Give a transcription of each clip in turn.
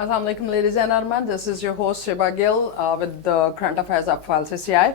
Assalamu alaikum, ladies and gentlemen. This is your host Shiba Gill with the current affairs of FLCCI.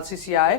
LCCI,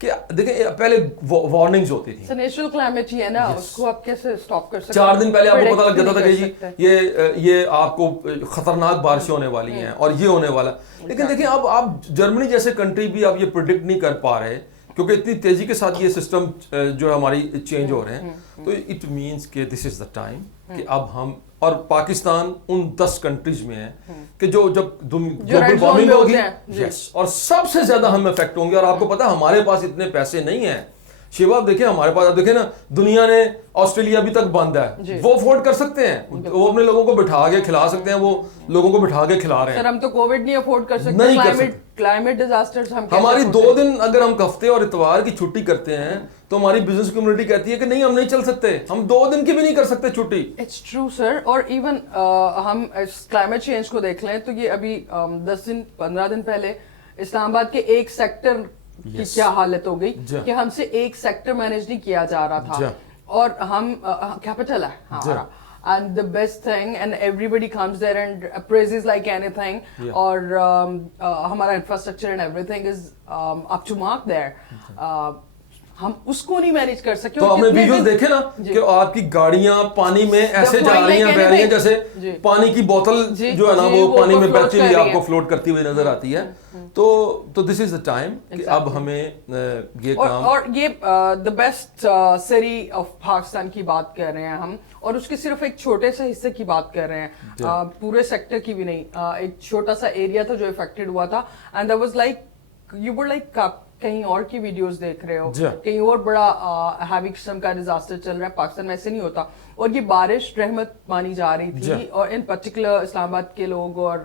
کہ دیکھیں پہلے warnings ہوتی تھی. Natural climate ہی ہے نا, اس کو آپ کیسے اسٹاپ کر سکتے ہیں؟ 4 دن پہلے آپ کو پتہ لگ جاتا تھا کہ جی یہ آپ کو خطرناک بارشیں ہونے والی ہیں اور یہ ہونے والا. لیکن دیکھیں اب آپ جرمنی جیسے کنٹری بھی آپ یہ پریڈکٹ نہیں کر پا رہے کیونکہ اتنی تیزی کے ساتھ یہ سسٹم جو ہماری چینج ہو رہے ہیں. تو اٹ مینس کہ دس از دا ٹائم کہ اب ہم, اور پاکستان ان 10 کنٹریز میں ہے کہ جو جب گلوبل وارمنگ ہوگی یس اور سب سے زیادہ ہم افیکٹ ہوں گے. اور آپ کو پتا ہمارے پاس اتنے پیسے نہیں ہیں شیوا. آپ دیکھیں ہمارے پاس, آپ دیکھیں نا دنیا نے آسٹریلیا ابھی تک بند ہے, وہ افورڈ کر سکتے ہیں, وہ اپنے لوگوں کو بٹھا کے کھلا سکتے ہیں, وہ لوگوں کو بٹھا کے کھلا رہے ہیں. سر ہم تو کووڈ نہیں افورڈ کر سکتے, کلائمیٹ ڈیزاسٹرز ہم ہماری 2 دن اگر ہم ہفتے اور اتوار کی چھٹی کرتے ہیں تو ہماری بزنس کمیونٹی کہتی ہے کہ نہیں ہم نہیں چل سکتے, ہم 2 دن کی بھی نہیں کر سکتے چھٹی. اٹس ٹرو سر. اور ایون ہم کلائمیٹ چینج کو دیکھ لیں تو یہ ابھی 10 دن 15 دن پہلے اسلام آباد کے ایک سیکٹر کی کیا حالت ہو گئی کہ ہم سے ایک سیکٹر مینیج نہیں کیا جا رہا تھا, اور ہم کیپٹل ہے ہمارا, and the best thing and everybody comes there and praises like anything, اور ہمارا infrastructure and everything is up to mark there. ہم اس کو نہیں مینیج کر سکے. تو آپ نے ویڈیوز دیکھے نا کہ آپ کی گاڑیاں پانی میں ایسے جا رہی ہیں, بہ رہی ہیں جیسے پانی کی بوتل جو ہے نا وہ پانی میں بہتی ہوئی آپ کو فلوٹ کرتی ہوئی نظر آتی ہے. تو دس از دا ٹائم کہ اب ہمیں یہ کام, اور یہ the best Sri of Pakistan کی بات کر رہے ہیں ہم, اور اس کے صرف ایک چھوٹے سے حصے کی بات کر رہے ہیں, پورے سیکٹر کی بھی نہیں. ایک چھوٹا سا ایریا تھا جو افیکٹڈ ہوا تھا, and that was like you were like کہیں اور کی ویڈیوز دیکھ رہے ہو, کہیں اور بڑا ہیوی قسم کا ڈیزاسٹر چل رہا ہے. پاکستان میں ایسے نہیں ہوتا, اور یہ بارش رحمت مانی جا رہی تھی, اور ان پرٹیکولر اسلام آباد کے لوگ اور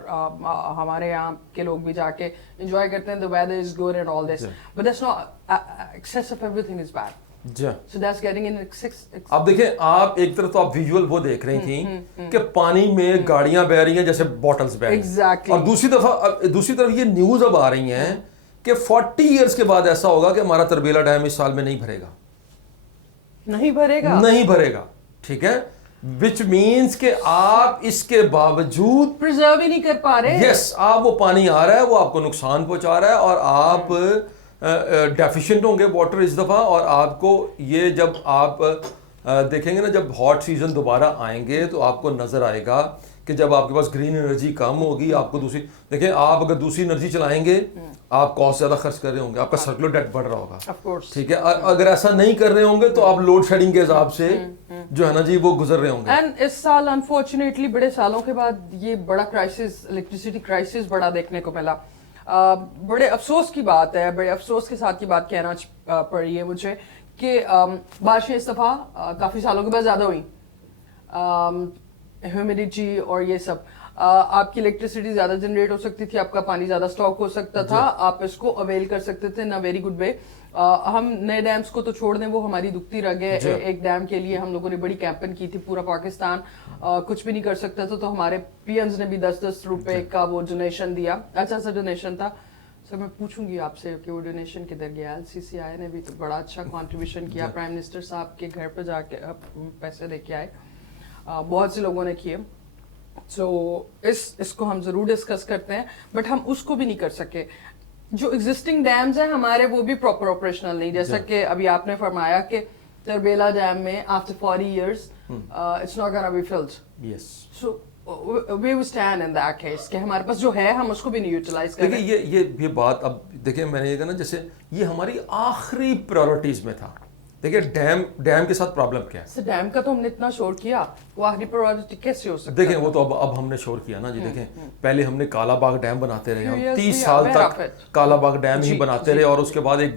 ہمارے یہاں کے لوگ بھی جا کے انجوائے کرتے ہیں. the weather is good and all this, but that's not excess of everything is bad. So that's getting in excess. اب دیکھیں آپ ایک طرف تو آپ ویژول وہ دیکھ رہی تھیں کہ پانی میں گاڑیاں بہ رہی ہیں جیسے بوٹلز بہ رہی ہیں, اور دوسری طرف یہ نیوز اب آ رہی ہیں کہ 40 ایئرس کے بعد ایسا ہوگا کہ ہمارا تربیلا ڈیم اس سال میں نہیں بھرے گا. ٹھیک ہے, which means کہ آپ اس کے باوجود پرزرو ہی نہیں کر پا رہے. یس, آپ وہ پانی آ رہا ہے, وہ آپ کو نقصان پہنچا رہا ہے, اور آپ ڈیفیشینٹ ہوں گے واٹر اس دفعہ. اور آپ کو یہ جب آپ دیکھیں گے نا, جب ہاٹ سیزن دوبارہ آئیں گے تو آپ کو نظر آئے گا کہ جب آپ کے پاس گرین انرجی کم ہوگی, آپ کو دوسری, دیکھیں آپ اگر دوسری انرجی چلائیں گے آپ کاسٹ زیادہ خرچ کر رہے ہوں گے, آپ کا سرکولر ڈیٹ بڑھ رہا ہوگا. ٹھیک ہے, اگر ایسا نہیں کر رہے ہوں گے تو آپ لوڈ شیڈنگ کے حساب سے جو ہے نا جی وہ گزر رہے ہوں گے. اینڈ اس سال انفارچونیٹلی بڑے سالوں کے بعد یہ بڑا کرائسس, الیکٹریسٹی کرائسس بڑا دیکھنے کو ملا. بڑے افسوس کی بات ہے, بڑے افسوس کے ساتھ کی بات کہنا پڑی ہے مجھے کہ بارشیں اس دفعہ کافی سالوں کے بعد زیادہ ہوئی. ہیومیڈیٹی اور یہ سب, آپ کی الیکٹریسٹی زیادہ جنریٹ ہو سکتی تھی, آپ کا پانی زیادہ اسٹاک ہو سکتا تھا, آپ اس کو اویل کر سکتے تھے ان ویری گڈ وے. ہم نئے ڈیمز کو تو چھوڑ دیں, وہ ہماری دکھتی رگ ہے. ایک ڈیم کے لیے ہم لوگوں نے بڑی کیمپین کی تھی, پورا پاکستان کچھ بھی نہیں کر سکتا تھا, تو ہمارے پی ایمز نے بھی 10-10 روپے کا وہ ڈونیشن دیا. اچھا سا ڈونیشن تھا. سر میں پوچھوں گی آپ سے کہ وہ ڈونیشن کدھر گیا؟ LCCI نے بھی تو بڑا اچھا کنٹریبیوشن کیا, پرائم منسٹر صاحب کے گھر پہ جا کے پیسے دے کے آئے, بہت سے لوگوں نے کیے. سو اس کو ہم ضرور ڈسکس کرتے ہیں, بٹ ہم اس کو بھی نہیں کر سکے. جو ایگزسٹنگ ڈیمز ہیں ہمارے وہ بھی پراپر آپریشنل نہیں, جیسا کہ ابھی آپ نے فرمایا کہ تربیلا ڈیم میں after 40 years it's not gonna be filled. Yes. So we will stand in that case کہ ہمارے پاس جو ہے ہم اس کو بھی نہیں یوٹیلائز کر رہے. دیکھیں یہ بات اب دیکھیں میں نے یہ کہا نا, جیسے یہ ہماری آخری پرائورٹیز میں تھا. دیکھیں ڈیم کے ساتھ پرابلم کیا ہے. ڈیم کا تو ہم نے اتنا شور کیا, وہ آخری پرائورٹی کیسے ہو سکتا ہے؟ دیکھیں وہ تو اب ہم نے شور کیا نا جی. دیکھیں پہلے ہم نے کالا باغ ڈیم بناتے رہے, ہم 30 سال تک کالا باغ ڈیم ہی بناتے رہے, اور اس کے بعد ایک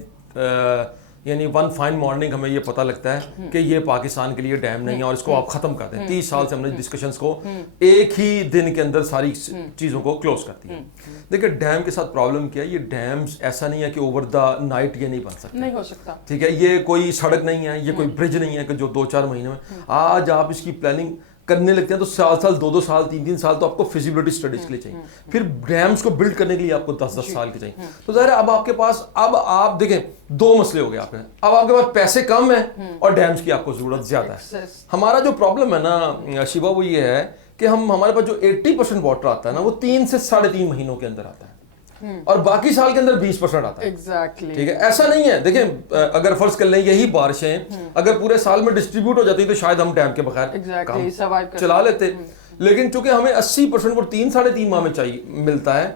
یعنی ون فائن مارننگ ہمیں یہ پتہ لگتا ہے کہ یہ پاکستان کے لیے ڈیم نہیں ہے اور اس کو آپ ختم کر دیں. 30 سال سے ہم نے ڈسکشنز کو ایک ہی دن کے اندر ساری چیزوں کو کلوز کرتی ہیں. دیکھیں ڈیم کے ساتھ پرابلم کیا ہے, یہ ڈیمز ایسا نہیں ہے کہ اوور دا نائٹ یہ نہیں بن سکتا, نہیں ہو سکتا. ٹھیک ہے, یہ کوئی سڑک نہیں ہے, یہ کوئی برج نہیں ہے کہ جو 2-4 مہینے میں. آج آپ اس کی پلاننگ کرنے لگتے ہیں تو سال 2 سال 3 سال تو آپ کو فیزیبلٹی اسٹڈیز کے لیے چاہیے, پھر ڈیمز کو بلڈ کرنے کے لیے آپ کو 10 سال کے چاہیے. تو ظاہر ہے اب آپ کے پاس, اب آپ دیکھیں 2 مسئلے ہو گئے آپ کے, اب آپ کے پاس پیسے کم ہیں اور ڈیمز کی آپ کو ضرورت زیادہ ہے. ہمارا جو پرابلم ہے نا شیوا, وہ یہ ہے کہ ہمارے پاس جو 80% واٹر آتا ہے نا وہ 3 سے 3.5 مہینوں کے اندر آتا ہے. اور باقی سال کے اندر 20% آتا ہے. ایگزیکٹلی ٹھیک ہے, ایسا نہیں ہے. دیکھیں اگر فرض کر لیں یہی بارشیں اگر پورے سال میں ڈسٹریبیوٹ ہو جاتی تو شاید ہم ڈیم کے بغیر کام چلا لیتے, لیکن چونکہ ہمیں 80% وہ 3-3.5 ماہ میں چاہیے ملتا ہے,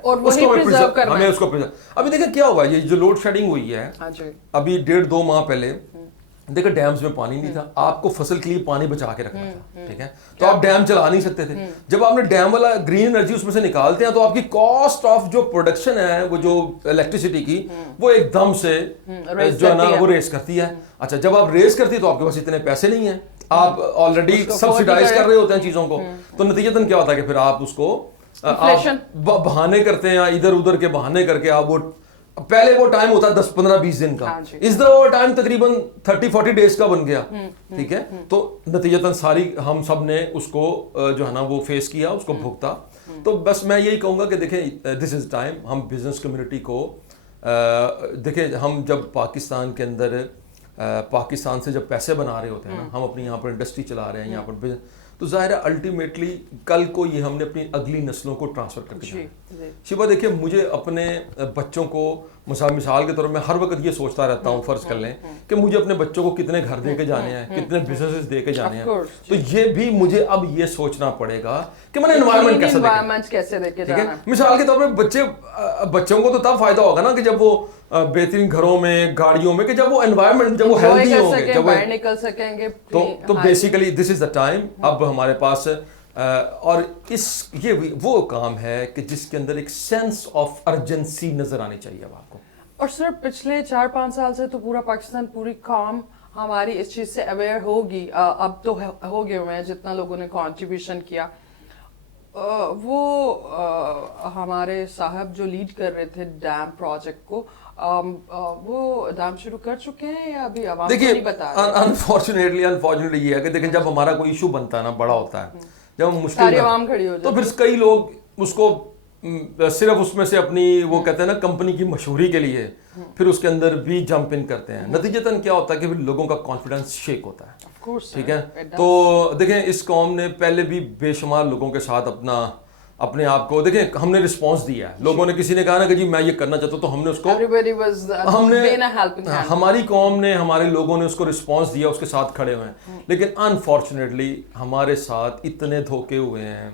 ہمیں اس کو ابھی دیکھیں کیا ہوا, یہ جو لوڈ شیڈنگ ہوئی ہے ابھی 1.5-2 ماہ پہلے, دیکھیں ڈیمز میں پانی نہیں تھا, آپ کو فصل کے لیے پانی بچا کے رکھنا تھا, ٹھیک ہے, تو آپ ڈیم چلا نہیں سکتے تھے. جب آپ نے ڈیم والا گرین انرجی اس میں سے نکالتے ہیں تو آپ کی کاسٹ آف جو پروڈکشن ہے وہ جو الیکٹریسٹی کی وہ ایک دم سے جو ہے نا وہ ریز کرتی ہے. اچھا جب آپ ریز کرتی ہے تو آپ کے پاس اتنے پیسے نہیں ہیں, آپ آلریڈی سبسیڈائز کر رہے ہوتے ہیں چیزوں کو, تو نتیجتاً کیا ہوتا ہے کہ پھر آپ اس کو بہانے کرتے ہیں یا ادھر ادھر کے بہانے کر کے آپ وہ پہلے وہ ٹائم ہوتا ہے 10-15-20 دن کا, اس طرح وہ ٹائم تقریباً 30-40 ڈیز کا بن گیا, ٹھیک ہے. تو نتیجتاً ساری ہم سب نے اس کو جو ہے نا وہ فیس کیا, اس کو بھگتا. تو بس میں یہی کہوں گا کہ دیکھیں دس از ٹائم ہم بزنس کمیونٹی کو دیکھیں, ہم جب پاکستان کے اندر پاکستان سے جب پیسے بنا رہے ہوتے ہیں نا, ہم اپنی یہاں پر انڈسٹری چلا رہے ہیں یہاں پر, تو ظاہر ہے الٹیمیٹلی کل کو یہ ہم نے اپنی اگلی نسلوں کو ٹرانسفر کر کے شیبہ دیکھیں مجھے اپنے بچوں کو مثال کے طور میں ہر وقت یہ سوچتا رہتا ہوں, فرض کر لیں کہ مجھے اپنے بچوں کو کتنے گھر دے کے جانے ہیں, کتنے بزنسز دے کے جانے ہیں, تو یہ بھی مجھے اب یہ سوچنا پڑے گا کہ میں نے انوائرمنٹ کیسے دے کے جانا ہے. مثال کے طور پہ بچوں کو تو تب فائدہ ہوگا نا کہ جب وہ بہترین گھروں میں گاڑیوں میں, کہ جب وہ انوائرمنٹ جب وہ ہیلدی ہوں گے, جب وہ نکل سکیں گے, تو basically this is the time. اب ہمارے پاس اور یہ وہ کام ہے کہ جس کے اندر ایک سینس آف ارجنسی نظر آنی چاہیے اب آپ کو. اور صرف پچھلے 4-5 سال سے تو پورا پاکستان, پوری قوم ہماری اس چیز سے اویئر ہوگی, اب تو ہو گئے ہوئے ہیں جتنا لوگوں نے کنٹریبیوشن کیا. وہ ہمارے صاحب جو لیڈ کر رہے تھے ڈیم پروجیکٹ کو, وہ ڈیم شروع کر چکے ہیں یا ابھی عوام کو نہیں بتا رہے؟ انفارچونیٹلی یہ ہے کہ دیکھیں جب ہمارا کوئی ایشو بنتا ہے نا, بڑا ہوتا ہے, جب مشکل عوام کھڑی ہو تو پھر کئی لوگ اس کو صرف اس میں سے اپنی وہ کہتے ہیں نا کمپنی کی مشہوری کے لیے پھر اس کے اندر بھی جمپ ان کرتے ہیں. نتیجتاً کیا ہوتا ہے کہ پھر لوگوں کا کانفیڈنس شیک ہوتا ہے, ٹھیک ہے. تو دیکھیں اس قوم نے پہلے بھی بے شمار لوگوں کے ساتھ اپنے آپ کو دیکھیں ہم نے رسپانس دیا ہے. لوگوں نے کسی نے کہا نا کہ جی میں یہ کرنا چاہتا ہوں, تو ہم نے اس کو ہماری قوم نے ہمارے لوگوں نے اس کو رسپانس دیا, اس کے ساتھ کھڑے ہوئے ہیں. لیکن انفارچونیٹلی ہمارے ساتھ اتنے دھوکے ہوئے ہیں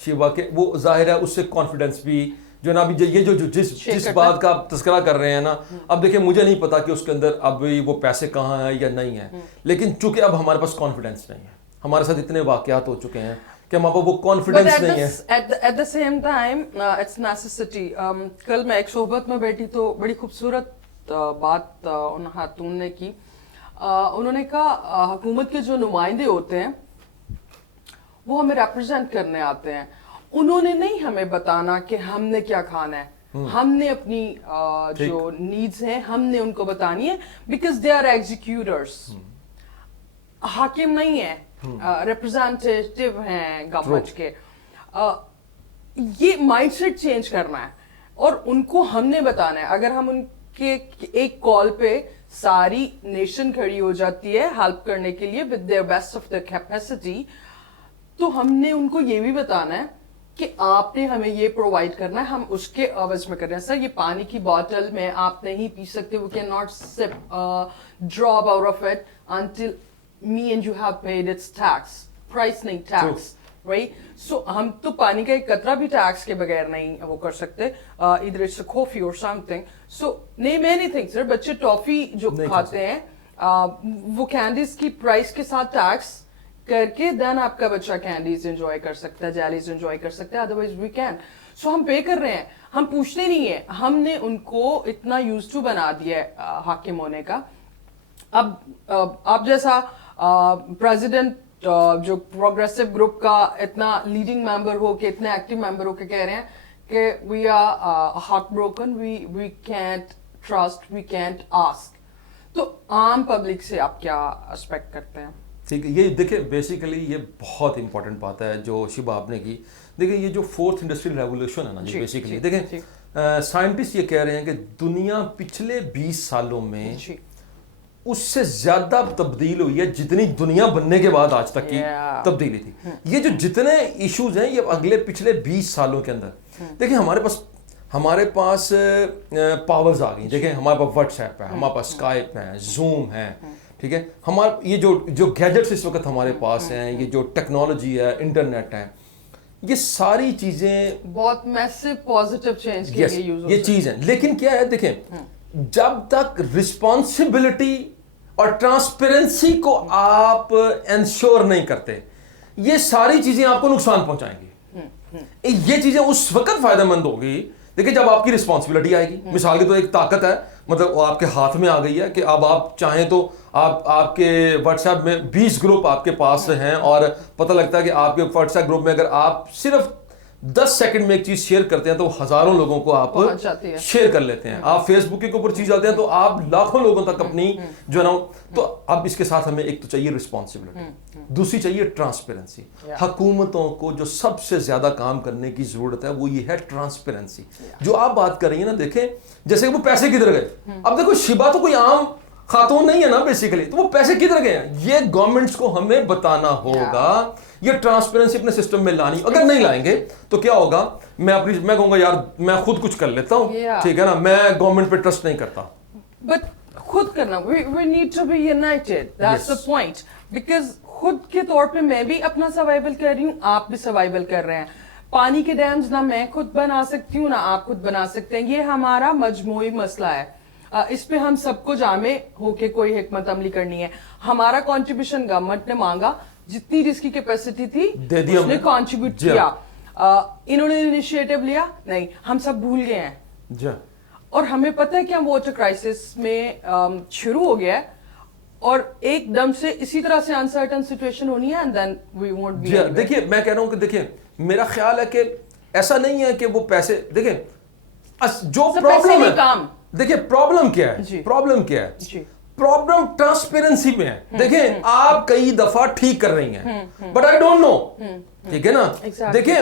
شیبہ کے, وہ ظاہر ہے اس سے کانفیڈنس بھی جو نا ابھی یہ جو جس بات کا آپ تذکرہ کر رہے ہیں نا, اب دیکھیں مجھے نہیں پتا کہ اس کے اندر اب وہ پیسے کہاں ہیں یا نہیں ہیں, لیکن چونکہ اب ہمارے پاس کانفیڈنس نہیں ہے, ہمارے ساتھ اتنے واقعات ہو چکے ہیں کہ ہمارے پاس وہ کانفیڈنس نہیں ہے. At the same time it's necessity. کل میں ایک صحبت میں بیٹھی تو بڑی خوبصورت بات ان خاتون نے کی. انہوں نے کہا حکومت کے جو نمائندے ہوتے ہیں وہ ہمیں ریپرزینٹ کرنے آتے ہیں, انہوں نے نہیں ہمیں بتانا کہ ہم نے کیا کھانا ہے, ہم نے اپنی جو نیڈز ہیں ہم نے ان کو بتانی ہے, بیکاز دے آر ایگزیکیوٹرز, حاکم نہیں ہے, ریپرزینٹیو ہیں گورنمنٹ کے. یہ مائنڈ سیٹ چینج کرنا ہے اور ان کو ہم نے بتانا ہے. اگر ہم ان کے ایک کال پہ ساری نیشن کھڑی ہو جاتی ہے ہیلپ کرنے کے لیے with their best of their capacity, تو ہم نے ان کو یہ بھی بتانا ہے کہ آپ نے ہمیں یہ پرووائڈ کرنا ہے, ہم اس کے عوض میں کر رہے ہیں. سر یہ پانی کی بوتل میں آپ نہیں پی سکتے, we cannot sip drop out of it until me and you have paid its tax, price نہیں tax, right? So ہم تو پانی کا ایک قطرہ بھی ٹیکس کے بغیر نہیں وہ کر سکتے, either it's a coffee or something. So name anything sir. بچے ٹافی جو کھاتے ہیں وہ کینڈیز کی پرائس کے ساتھ ٹیکس کر کے دین آپ کا بچہ کینڈیز انجوائے کر سکتا ہے, جیلیز انجوائے کر سکتا ہے, ادروائز وی کین. سو ہم پے کر رہے ہیں, ہم پوچھتے نہیں ہیں, ہم نے ان کو اتنا یوز ٹو بنا دیا ہے حاکم ہونے کا. اب آپ جیسا پریزیڈنٹ جو پروگریسو گروپ کا اتنا لیڈنگ ممبر ہو کے, اتنے ایکٹیو ممبر ہو کے کہہ رہے ہیں کہ we are heart broken, we can't trust, we can't ask, تو عام پبلک سے آپ کیا ایکسپیکٹ کرتے ہیں؟ ٹھیک ہے, یہ دیکھیں بیسیکلی یہ بہت امپورٹنٹ بات ہے جو شیبہ آپ نے کی. دیکھیں یہ جو 4th انڈسٹریل ریولوشن ہے نا جی, بیسیکلی دیکھیں سائنٹسٹ یہ کہہ رہے ہیں کہ دنیا پچھلے 20 سالوں میں اس سے زیادہ تبدیل ہوئی ہے جتنی دنیا بننے کے بعد آج تک کی تبدیلی تھی. یہ جو جتنے ایشوز ہیں یہ اگلے پچھلے 20 سالوں کے اندر, دیکھیں ہمارے پاس ہمارے پاس پاورز آ گئی. دیکھیں ہمارے پاس واٹس ایپ ہے, ہمارے پاس اسکائپ ہے, زوم ہے, ٹھیک ہے. ہمارا یہ جو گیجٹس اس وقت ہمارے پاس ہیں, یہ جو ٹیکنالوجی ہے, انٹرنیٹ ہے, یہ ساری چیزیں بہت میسو پازیٹیو چینج کی گئی یوزر. یہ چیز ہے. لیکن کیا ہے دیکھیں, جب تک رسپانسبلٹی اور ٹرانسپیرنسی کو آپ انشور نہیں کرتے, یہ ساری چیزیں آپ کو نقصان پہنچائیں گی. یہ چیزیں اس وقت فائدہ مند ہوگی دیکھیں جب آپ کی رسپانسبلٹی آئے گی. مثال کی تو ایک طاقت ہے, مطلب وہ آپ کے ہاتھ میں آ گئی ہے کہ اب آپ چاہیں تو آپ کے واٹس ایپ میں 20 گروپ آپ کے پاس ہیں, اور پتہ لگتا ہے کہ آپ کے واٹس ایپ گروپ میں اگر آپ صرف 10 سیکنڈ میں ایک چیز شیئر کرتے ہیں تو ہزاروں لوگوں کو آپ شیئر کر لیتے ہیں. آپ فیس بک کے اوپر چیز آتے ہیں تو آپ لاکھوں لوگوں تک اپنی جو ہے نا. تو اب اس کے ساتھ ہمیں ایک تو چاہیے رسپانسبلٹی, دوسری چاہیے ٹرانسپیرنسی. حکومتوں کو جو سب سے زیادہ کام کرنے کی ضرورت ہے وہ یہ ہے ٹرانسپیرنسی. جو آپ بات کر رہی ہیں نا, دیکھیں جیسے وہ پیسے کدھر گئے. اب دیکھو شبا تو کوئی عام خاتون نہیں ہے نا بیسیکلی, تو وہ پیسے کدھر گئے ہیں یہ گورنمنٹس کو ہمیں بتانا ہوگا. یہ ٹرانسپیرنسی اپنے سسٹم میں لانی, اگر نہیں لائیں گے تو کیا ہوگا, میں کہوں گا یار میں خود کچھ کر لیتا ہوں, ٹھیک ہے نا, میں گورنمنٹ پہ ٹرسٹ نہیں کرتا. بٹ خود کرنا, we need to be united, that's the point, because خود کے طور پہ میں بھی اپنا سروائیول کر رہی ہوں, آپ بھی سروائیول کر رہے ہیں. پانی کے ڈیمز نہ میں خود بنا سکتی ہوں نہ آپ خود بنا سکتے ہیں. یہ ہمارا مجموعی مسئلہ ہے, اس پہ ہم سب کو جامع ہو کے کوئی حکمت عملی کرنی ہے. ہمارا کنٹریبیوشن گورنمنٹ نے مانگا, جتنی جس کی کیپیسٹی تھی اس نے کنٹریبیوٹ کیا. انہوں نے انیشیٹو لیا نہیں, ہم سب بھول گئے ہیں. اور ہمیں پتہ ہے کہ ہم واٹر کرائسس میں شروع ہو گیا ہے, اور ایک دم سے اسی طرح سے انسرٹن سچویشن ہونی ہے, and then we won't be. دیکھیے میں کہہ رہا ہوں کہ دیکھیں میرا خیال ہے کہ ایسا نہیں ہے کہ وہ پیسے, دیکھیں جو پرابلم ہے, دیکھیں پرابلم کیا ہے, پرابلم کیا ہے, پرابلم ٹرانسپیرنسی میں ہے. دیکھیں آپ کئی دفعہ ٹھیک کر رہی ہیں بٹ آئی ڈونٹ نو, ٹھیک ہے نا. دیکھیں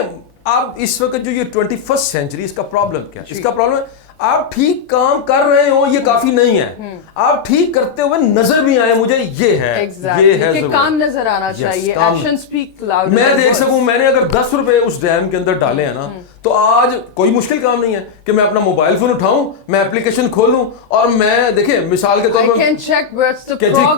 آپ اس وقت جو یہ 21st سینچری, اس کا پرابلم کیا ہے, اس کا پرابلم ہے آپ ٹھیک کام کر رہے ہو یہ کافی نہیں ہے, آپ ٹھیک کرتے ہوئے نظر بھی آئے مجھے, یہ ہے کہ کام نظر آنا چاہیے, ایکشن سپیک لاؤڈر. میں دیکھ سکوں, میں نے اگر 10 روپے اس ڈیم کے اندر ڈالے ہیں نا, تو آج کوئی مشکل کام نہیں ہے کہ میں اپنا موبائل فون اٹھاؤں, میں اپلیکیشن کھولوں, اور میں دیکھیں مثال کے طور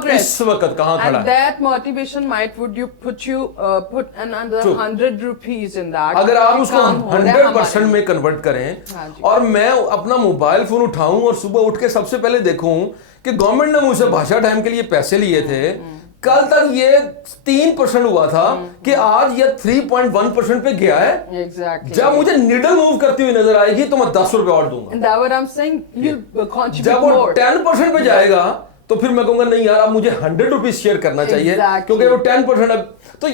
پر اس وقت کہاں کھڑا ہے. That motivation might would you put another 100 rupees in that. اگر آپ اس کو 100% میں کنورٹ کریں, اور میں اپنا موبائل فون اٹھاؤں اور صبح اٹھ کے سب سے پہلے دیکھوں کہ گورنمنٹ نے مجھ سے بھاشا ڈیم کے لیے پیسے لیے تھے, کل تک یہ 3% ہوا تھا کہ آج یہ 3.1% پہ گیا ہے. جب مجھے نیڈل موو کرتی ہوئی نظر آئے گی تو میں 10 روپے اور دوں گا. جب وہ 10% پہ جائے گا تو پھر میں کہوں گا نہیں یار اب مجھے 100 روپیز شیئر کرنا چاہیے, کیونکہ وہ 10% اب. تو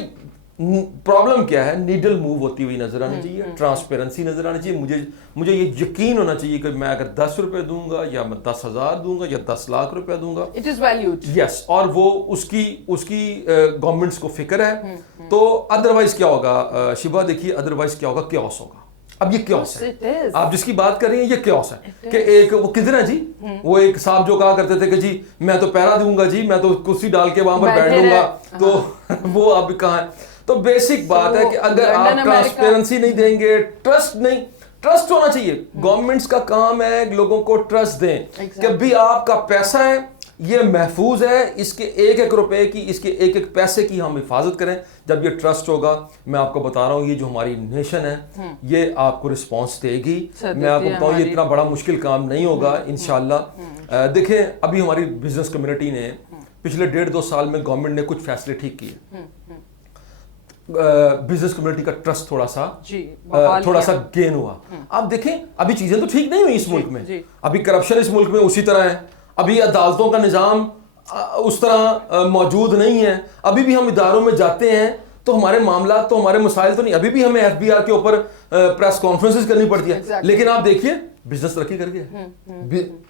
پرابلم کیا ہے, نیڈل موو ہوتی ہوئی نظر آنی چاہیے, ٹرانسپیرنسی نظر آنی چاہیے. مجھے یہ یقین ہونا چاہیے کہ میں اگر 10 روپے دوں گا یا میں 10,000 دوں گا یا 10 لاکھ روپے دوں گا, اٹ از ویلیوڈ. یس, اور وہ اس کی گورنمنٹس کو فکر ہے. تو ادروائز کیا ہوگا شبا, دیکھیے ادروائز کیا ہوگا, کیوس ہوگا. اب یہ کیوس ہے, آپ جس کی بات کر رہی ہیں یہ کیوس ہے کہ ایک وہ کدھر ہے جی, وہ ایک صاحب جو کہا کرتے تھے کہ جی میں تو پیرا دوں گا جی, میں تو کرسی ڈال کے وہاں پر بیٹھ لوں گا, تو وہ اب کہاں ہے. تو بیسک بات ہے کہ اگر آپ ٹرانسپیرنسی نہیں دیں گے, ٹرسٹ ہونا چاہیے. گورنمنٹس کا کام ہے لوگوں کو ٹرسٹ دیں کہ بھی آپ کا پیسہ ہے یہ محفوظ ہے, اس کے ایک ایک روپے کی, اس کے ایک ایک پیسے کی ہم حفاظت کریں. جب یہ ٹرسٹ ہوگا, میں آپ کو بتا رہا ہوں یہ جو ہماری نیشن ہے یہ آپ کو رسپانس دے گی. میں آپ کو بتاؤں یہ اتنا بڑا مشکل کام نہیں ہوگا انشاءاللہ. دیکھیں ابھی ہماری بزنس کمیونٹی نے پچھلے 1.5-2 سال میں گورنمنٹ نے کچھ فیصلے ٹھیک کیے, بزنس کمیونٹی کا ٹرسٹ تھوڑا سا گین ہوا. آپ دیکھیں ابھی چیزیں تو ٹھیک نہیں ہوئی اس ملک میں, ابھی کرپشن اس ملک میں اسی طرح ہے, ابھی عدالتوں کا نظام اس طرح موجود نہیں ہے. ابھی بھی ہم اداروں میں جاتے ہیں تو ہمارے معاملات تو ہمارے مسائل تو نہیں, ابھی بھی ہمیں FBR کے اوپر پریس کانفرنسز کرنی پڑتی ہے. لیکن آپ دیکھیے بزنس ترقی کر گیا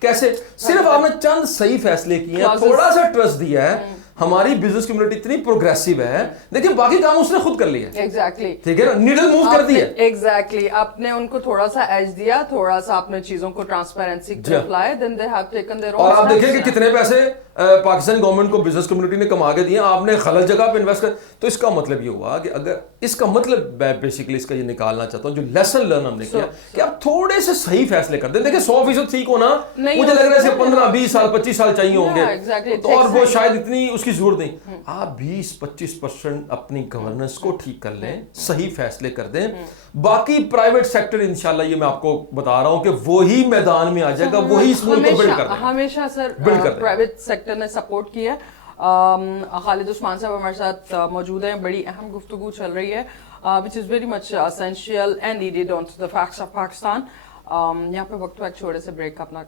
کیسے, صرف آپ نے چند صحیح فیصلے کیے ہیں, تھوڑا سا ٹرسٹ دیا ہے. ہماری بزنس کمیونٹی اتنی پروگریسو ہے, دیکھیں باقی کام اس نے خود کر لیا. ایگزیکٹلی, ٹھیک ہے نا, نیڈل موو کر دی ہے. ایگزیکٹلی, آپ نے ان کو تھوڑا سا ایج دیا, تھوڑا سا آپ نے چیزوں کو ٹرانسپیرنسی کی طرف لائے, then they have taken their own. اور آپ دیکھیں کہ کتنے پیسے پاکستانی گورنمنٹ کو بزنس کمیونٹی نے کما کے دیے, آپ نے غلط جگہ پہ انویسٹ کر. تو اس کا مطلب یہ ہوا کہ اگر اس کا مطلب میں بیسیکلی اس کا یہ نکالنا چاہتا ہوں, جو لیسن لرن ہم نے کیا کہ آپ تھوڑے سے صحیح فیصلے کر دیں. دیکھیں 100% ٹھیک ہونا مجھے لگ رہا ہے اسے 15-20 سال 25 سال چاہیے ہوں گے, اور وہ شاید اتنی اس کی ضرورت نہیں. آپ 20-25% اپنی گورننس کو ٹھیک کر لیں, صحیح فیصلے کر دیں, باقی پرائیویٹ سیکٹر انشاءاللہ یہ میں آپ کو بتا رہا ہوں کہ وہی میدان میں آ جائے گا, وہی اس ملک کو بلڈ کر دے گا. ہمیشہ سر پرائیویٹ سیکٹر نے سپورٹ کیا. خالد عثمان صاحب ہمارے ساتھ موجود ہیں. بڑی اہم گفتگو چل رہی ہے which is very much essential and needed on the facts of Pakistan. یہاں پہ وقت ایک چھوٹے سے بریک اپنا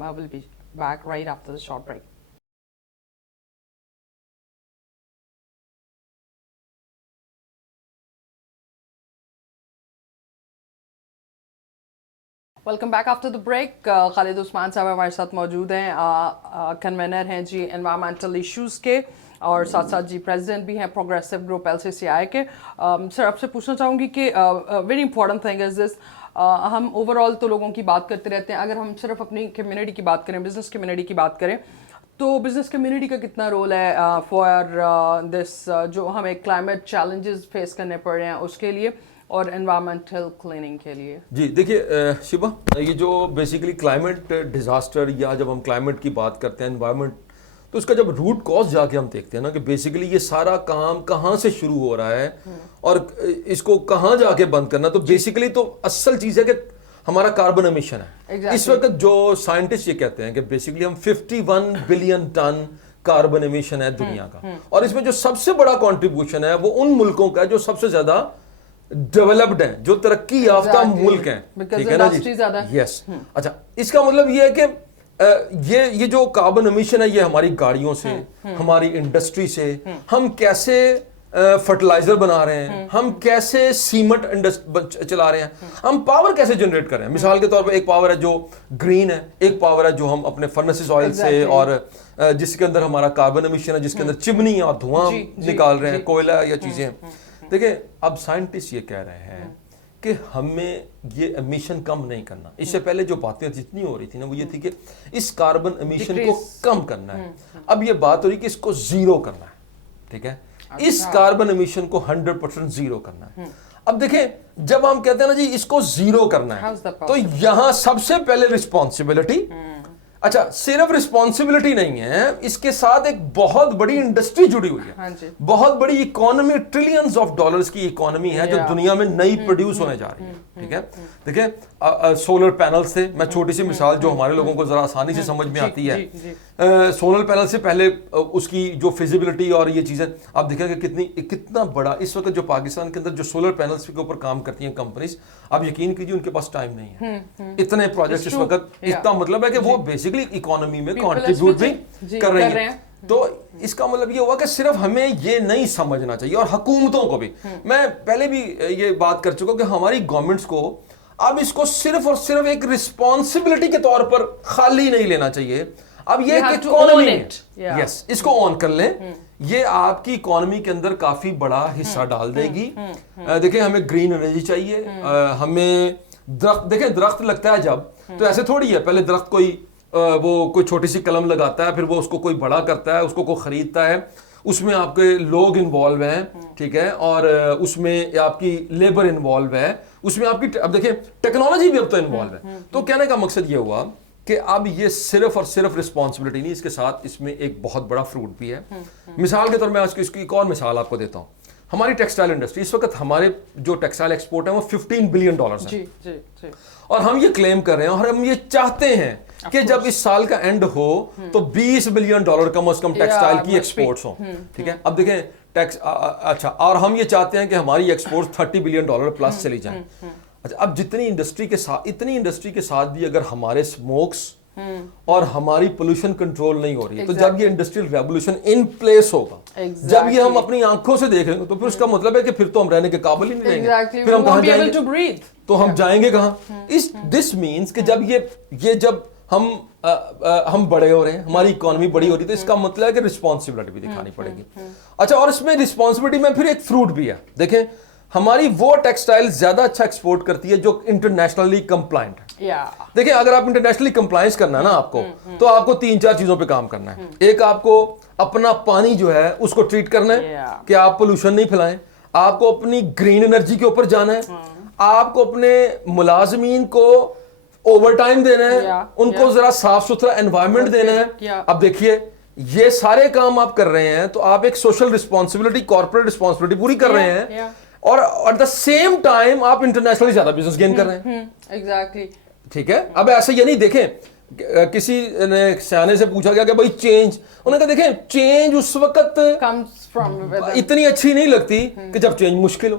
will be back right after the short break. Welcome back after the break. Khalid Usman sahab ہمارے ساتھ موجود ہیں, کنوینر ہیں جی انوائرمنٹل ایشوز کے, اور ساتھ ساتھ جی پریزیڈنٹ بھی ہیں پروگریسو گروپ LCCI کے. سر آپ سے پوچھنا چاہوں گی کہ ویری امپورٹنٹ تھنگ از دس, ہم اوور آل تو لوگوں کی بات کرتے رہتے ہیں, اگر ہم صرف اپنی کمیونٹی کی بات کریں, بزنس کمیونٹی کی بات کریں, تو بزنس کمیونٹی کا کتنا رول ہے فار دس, جو ہمیں کلائمیٹ چیلنجز فیس کرنے پڑ رہے ہیں اس کے لیے اور انوائرمنٹل کلیننگ کے لیے؟ جی دیکھیے شبہ, یہ جو بیسیکلی کلائمیٹ ڈیزاسٹر یا جب ہم کلائمیٹ کی بات کرتے ہیں انوائرمنٹ, تو اس کا جب روٹ کاز جا کے ہم دیکھتے ہیں نا کہ بیسیکلی یہ سارا کام کہاں سے شروع ہو رہا ہے اور اس کو کہاں جا کے بند کرنا, تو بیسیکلی تو اصل چیز ہے کہ ہمارا کاربن امیشن ہے. اس وقت جو سائنٹسٹ یہ کہتے ہیں کہ بیسیکلی ہم 51 بلین ٹن کاربن امیشن ہے دنیا کا, اور اس میں جو سب سے بڑا کنٹریبیوشن ہے وہ ان ملکوں کا ہے جو سب سے زیادہ ڈیولپڈ ہیں, جو ترقی یافتہ ملک ہیں, ٹھیک ہے نا جی. یس, اچھا اس کا مطلب یہ ہے کہ یہ جو کاربن امیشن ہے یہ ہماری گاڑیوں سے, ہماری انڈسٹری سے, ہم کیسے فرٹیلائزر بنا رہے ہیں, ہم کیسے سیمنٹ چلا رہے ہیں, ہم پاور کیسے جنریٹ کر رہے ہیں. مثال کے طور پر ایک پاور ہے جو گرین ہے, ایک پاور ہے جو ہم اپنے فرنسز آئل سے, اور جس کے اندر ہمارا کاربن امیشن ہے, جس کے اندر چمنی اور دھواں نکال رہے ہیں, کوئلہ یا چیزیں. دیکھیں اب سائنٹسٹ یہ کہہ رہے ہیں کہ ہمیں یہ امیشن کم نہیں کرنا. اس سے پہلے جو باتیں جتنی ہو رہی تھی نا وہ یہ تھی کہ اس کاربن امیشن کو کم کرنا ہے. اب یہ بات ہو رہی کہ اس کو زیرو کرنا ہے, ٹھیک ہے, اس کاربن امیشن کو 100% زیرو کرنا ہے. اب دیکھیں جب ہم کہتے ہیں نا جی اس کو زیرو کرنا ہے, تو یہاں سب سے پہلے رسپانسبلٹی, اچھا صرف رسپانسبلٹی نہیں ہے, اس کے ساتھ ایک بہت بڑی انڈسٹری جڑی ہوئی ہے, بہت بڑی اکانومی, ٹریلینز آف ڈالرز کی اکانومی ہے جو دنیا میں نئی پروڈیوس ہونے جا رہی ہے, ٹھیک ہے. دیکھیں سولر پینل سے, میں چھوٹی سی مثال جو ہمارے لوگوں کو ذرا آسانی سے سمجھ میں آتی ہے, سولر پینل سے پہلے اس کی جو فیزیبلٹی اور یہ چیزیں آپ دیکھیں کہ کتنا بڑا اس وقت جو پاکستان کے اندر جو سولر پینلز کے اوپر کام کرتی ہیں کمپنیز, آپ یقین کیجیے ان کے پاس ٹائم نہیں ہے, اتنے پروجیکٹس اس وقت. اس کا مطلب ہے کہ وہ بیسیکلی اکانومی میں کنٹریبیوٹ بھی کر رہی ہیں. تو اس کا مطلب یہ ہوا کہ صرف ہمیں یہ نہیں سمجھنا چاہیے, اور حکومتوں کو بھی, میں پہلے بھی یہ بات کر چکا کہ ہماری گورنمنٹس کو اب اس کو صرف اور صرف ایک رسپانسبلٹی کے طور پر خالی نہیں لینا چاہیے. اب یہ ایک اکانومی ہے, یس, اس کو آن کر لیں, یہ آپ کی اکانومی کے اندر کافی بڑا حصہ ڈال دے گی. دیکھیں ہمیں گرین انرجی چاہیے, ہمیں درخت, دیکھیں درخت لگتا ہے جب تو ایسے تھوڑی ہے پہلے درخت وہ کوئی چھوٹی سی قلم لگاتا ہے, پھر وہ اس کو کوئی بڑا کرتا ہے, اس کو کوئی خریدتا ہے, اس میں آپ کے لوگ انوالو ہیں, ٹھیک ہے, اور اس میں آپ کی لیبر انوالو ہے, اس میں آپ کی, اب دیکھیں ٹیکنالوجی بھی اب تو انوالو ہے. تو کہنے کا مقصد یہ ہوا کہ اب یہ صرف اور صرف رسپانسبلٹی نہیں, اس کے ساتھ اس میں ایک بہت بڑا فروٹ بھی ہے. مثال کے طور میں اس کی ایک اور مثال آپ کو دیتا ہوں. ہماری ٹیکسٹائل انڈسٹری, اس وقت ہمارے جو ٹیکسٹائل ایکسپورٹ ہیں وہ $15 بلین ہیں, اور ہم یہ کلیم کر رہے ہیں اور ہم یہ چاہتے ہیں کہ جب اس سال کا اینڈ ہو تو $20 بلین کم از کم ٹیکسٹائل کی ایکسپورٹس ہوں, ٹھیک ہے. اب دیکھیں ٹیکس, اچھا, اور ہم یہ چاہتے ہیں کہ ہماری ایکسپورٹس $30 بلین پلس چلی جائیں. اچھا, اب جتنی انڈسٹری کے ساتھ, اتنی انڈسٹری کے ساتھ بھی اگر ہمارے اسموکس اور ہماری پولوشن کنٹرول نہیں ہو رہی ہے, تو جب یہ انڈسٹریل ریولوشن ان پلیس ہوگا, جب یہ ہم اپنی آنکھوں سے دیکھ رہے ہیں, تو پھر اس کا مطلب ہے کہ پھر تو ہم رہنے کے قابل ہی نہیں رہیں گے, پھر ہم کہاں جائیں گے, تو ہم جائیں گے کہاں. دس مینس کہ جب یہ جب ہم بڑے ہو رہے ہیں, ہماری اکانومی بڑی ہو رہی ہے, تو اس کا مطلب ہے کہ رسپانسبلٹی بھی دکھانی پڑے گی. اچھا, اور اس میں رسپانسبلٹی میں پھر ایک فروٹ بھی ہے. دیکھیں ہماری وہ ٹیکسٹائل زیادہ اچھا ایکسپورٹ کرتی ہے جو انٹرنیشنلی کمپلائنٹ ہے, دیکھیں اگر آپ انٹرنیشنلی کمپلائنس کرنا ہے نا آپ کو تو آپ کو 3-4 چیزوں پہ کام کرنا ہے. ایک آپ کو اپنا پانی جو ہے اس کو ٹریٹ کرنا ہے کہ آپ پولوشن نہیں پھیلائیں, آپ کو اپنی گرین انرجی کے اوپر جانا ہے, آپ کو اپنے ملازمین کو اوور ٹائم دینا ہے, ان کو ذرا صاف ستھرا انوائرمنٹ دینا ہے. اب دیکھیے یہ سارے کام آپ کر رہے ہیں تو آپ ایک سوشل رسپانسبلٹی, کارپوریٹ رسپانسبلٹی پوری کر رہے ہیں, اور ایٹ دا سیم ٹائم آپ انٹرنیشنلی زیادہ بزنس گین کر رہے ہیں. ایگزیکٹلی ٹھیک ہے. اب ایسا یہ نہیں, دیکھیں کسی نے سیانے سے پوچھا گیا کہ بھائی چینج, انہوں نے کہا دیکھیں چینج اس وقت اتنی اچھی نہیں لگتی کہ جب چینج مشکل ہو.